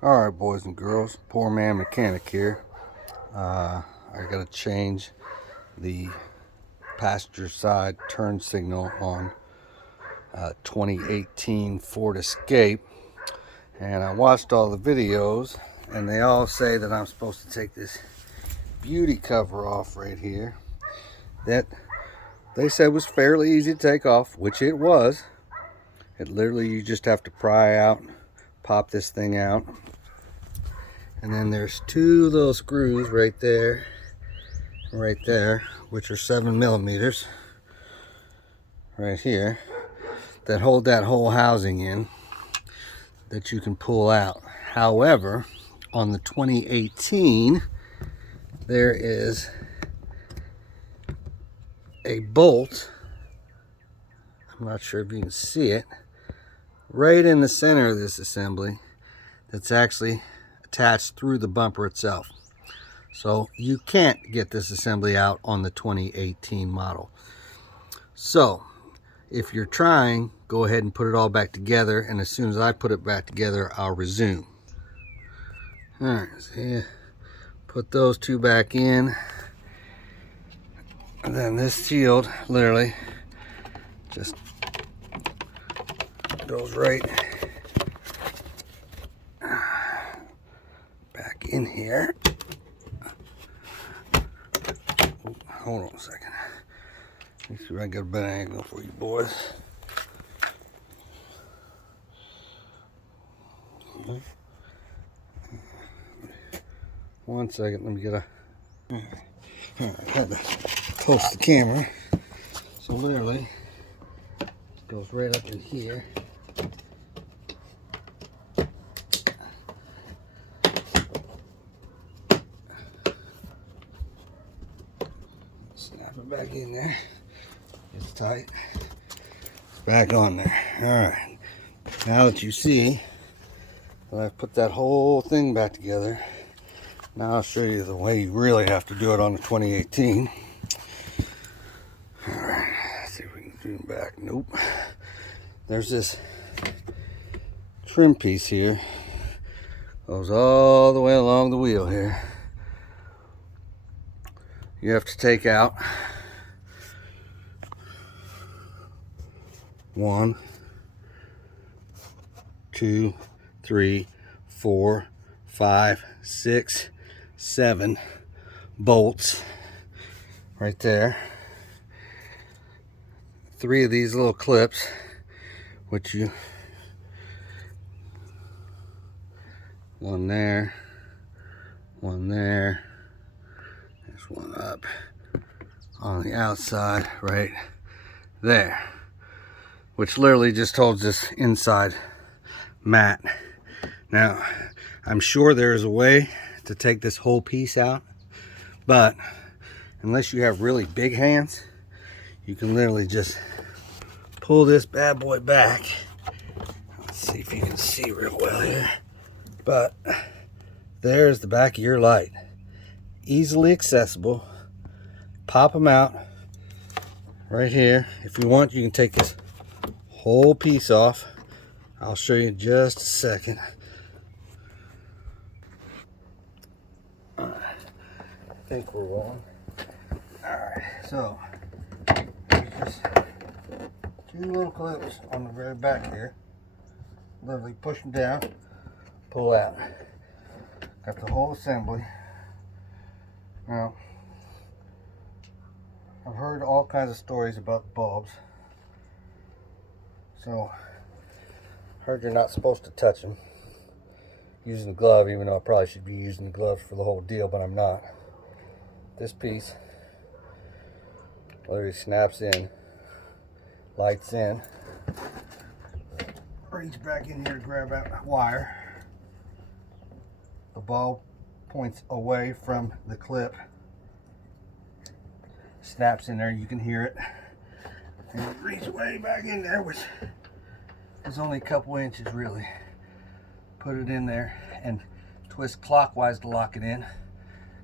Alright, boys and girls, Poor Man Mechanic here. I gotta change the passenger side turn signal on 2018 Ford Escape, and I watched all the videos and they all say that I'm supposed to take this beauty cover off right here that they said was fairly easy to take off, which it was. It literally, you just have to pry out, pop this thing out. And then there's two little screws right there, which are 7mm right here, that hold that whole housing in, that you can pull out. However, on the 2018, there is a bolt, I'm not sure if you can see it, right in the center of this assembly that's actually attached through the bumper itself. So you can't get this assembly out on the 2018 model. So if you're trying, go ahead and put it all back together, and as soon as I put it back together, I'll resume. All right, so yeah, put those two back in, and then this shield literally just goes right back in here. Hold on a second. Make sure I got a better angle for you boys. One second, let me get a... Alright, I had to close the camera. So literally, it goes right up in here. Snap it back in there. It's tight. It's back on there. Alright. Now that you see that I've put that whole thing back together, now I'll show you the way you really have to do it on the 2018. Alright, let's see if we can zoom back. Nope. There's this trim piece here. Goes all the way along the wheel here. You have to take out 1, 2, 3, 4, 5, 6, 7 bolts right there. 3 of these little clips, which you, one there, one there, there's one up on the outside right there, which literally just holds this inside mat. Now, I'm sure there is a way to take this whole piece out, but unless you have really big hands, you can literally just pull this bad boy back. Let's see if you can see real well here. But there's the back of your light. Easily accessible. Pop them out right here. If you want, you can take this whole piece off. I'll show you in just a second. Alright, I think we're rolling. Alright, so there's just 2 little clips on the very back here. Literally push them down, pull out. Got the whole assembly. Now, I've heard all kinds of stories about the bulbs. So, heard you're not supposed to touch them using the glove, even though I probably should be using the gloves for the whole deal, but I'm not. This piece literally snaps in, lights in. Reach back in here to grab that wire. The bulb points away from the clip. Snaps in there, you can hear it. And reach way back in there, which is only a couple inches really. Put it in there and twist clockwise to lock it in,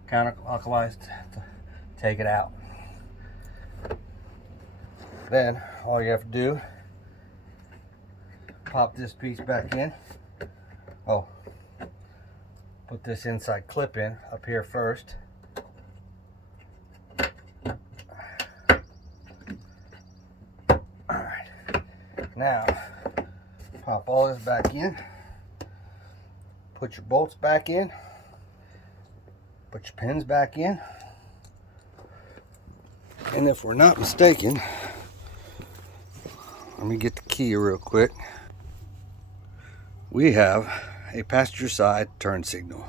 counterclockwise to take it out. Then all you have to do, pop this piece back in. Oh, put this inside clip in up here first. Alright, now pop all this back in, put your bolts back in, put your pins back in, and if we're not mistaken, let me get the key real quick. We have a passenger side turn signal.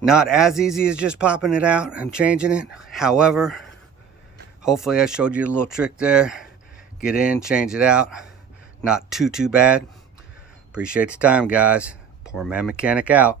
Not as easy as just popping it out and changing it. However, hopefully I showed you a little trick there. Get in, change it out. Not too bad. Appreciate the time, guys. Poor Man Mechanic out.